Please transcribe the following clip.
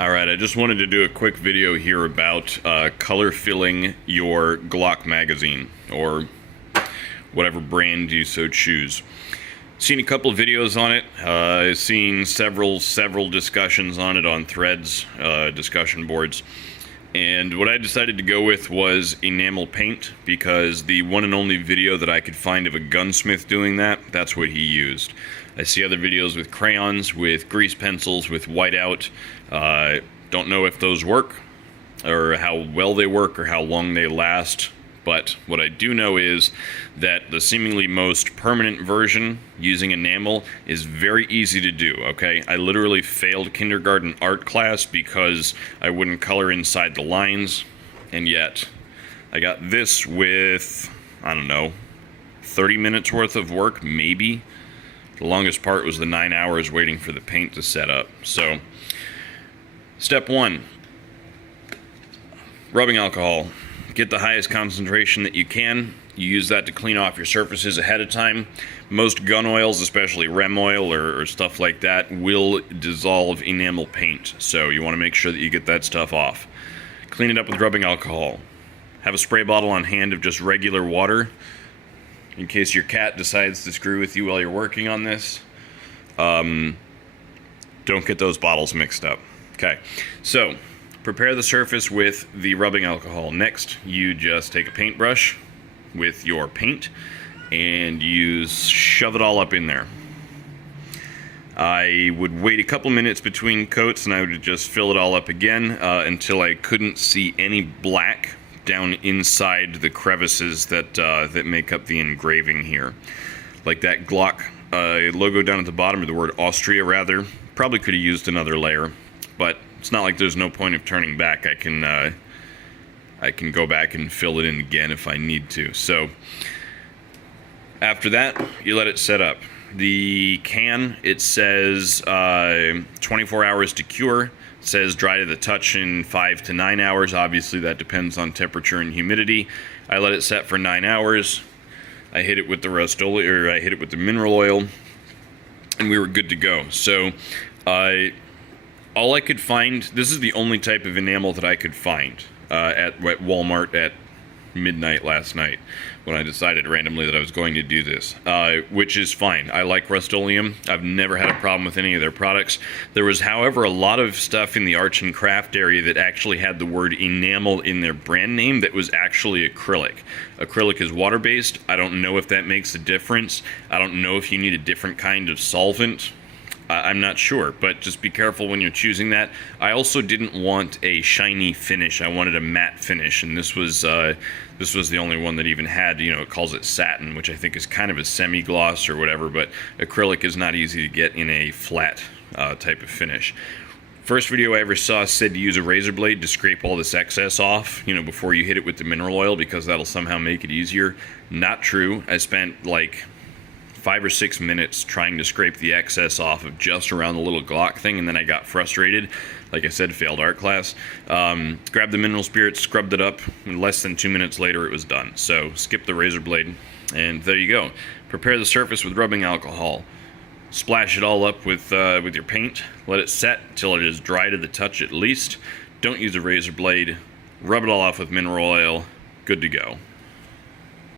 Alright, I just wanted to do a quick video here about color filling your Glock magazine, or whatever brand you so choose. Seen a couple of videos on it, seen several discussions on it on threads, discussion boards, and what I decided to go with was enamel paint, because the one and only video that I could find of a gunsmith doing that, that's what he used. I see other videos with crayons, with grease pencils, with whiteout. Don't know if those work, or how well they work, or how long they last. But what I do know is that the seemingly most permanent version using enamel is very easy to do, okay? I literally failed kindergarten art class because I wouldn't color inside the lines, and yet I got this with, I don't know, 30 minutes worth of work, maybe. The longest part was the 9 hours waiting for the paint to set up. So, step one, rubbing alcohol. Get the highest concentration that you can. You use that to clean off your surfaces ahead of time. Most gun oils, especially rem oil or stuff like that, will dissolve enamel paint. So you want to make sure that you get that stuff off. Clean it up with rubbing alcohol. Have a spray bottle on hand of just regular water, in case your cat decides to screw with you while you're working on this. Don't get those bottles mixed up. Okay, so prepare the surface with the rubbing alcohol. Next, you just take a paintbrush with your paint and you shove it all up in there. I would wait a couple minutes between coats, and I would just fill it all up again until I couldn't see any black down inside the crevices that make up the engraving here. Like that Glock logo down at the bottom, or the word Austria rather. Probably could have used another layer, but it's not like there's no point of turning back. I can go back and fill it in again if I need to. So after that, you let it set up. The can, it says 24 hours to cure. It says dry to the touch in 5 to 9 hours. Obviously, that depends on temperature and humidity. I let it set for 9 hours. I hit it with the Rust-Oleum, or I hit it with the mineral oil, and we were good to go. So, all I could find, this is the only type of enamel that I could find at Walmart at midnight last night, when I decided randomly that I was going to do this, which is fine. I like Rust-Oleum. I've never had a problem with any of their products. There was, however, a lot of stuff in the arts and craft area that actually had the word enamel in their brand name that was actually acrylic. Acrylic is water-based. I don't know if that makes a difference. I don't know if you need a different kind of solvent. I'm not sure, but just be careful when you're choosing that. I also didn't want a shiny finish. I wanted a matte finish, and this was the only one that even had, you know, it calls it satin, which I think is kind of a semi-gloss or whatever, but acrylic is not easy to get in a flat type of finish. First video I ever saw said to use a razor blade to scrape all this excess off, you know, before you hit it with the mineral oil, because that'll somehow make it easier. Not true. I spent like 5 or 6 minutes trying to scrape the excess off of just around the little Glock thing, and then I got frustrated. Like I said, failed art class. Grabbed the mineral spirit, scrubbed it up, and less than 2 minutes later it was done. So skip the razor blade, and there you go. Prepare the surface with rubbing alcohol. Splash it all up with your paint. Let it set till it is dry to the touch at least. Don't use a razor blade. Rub it all off with mineral oil. Good to go.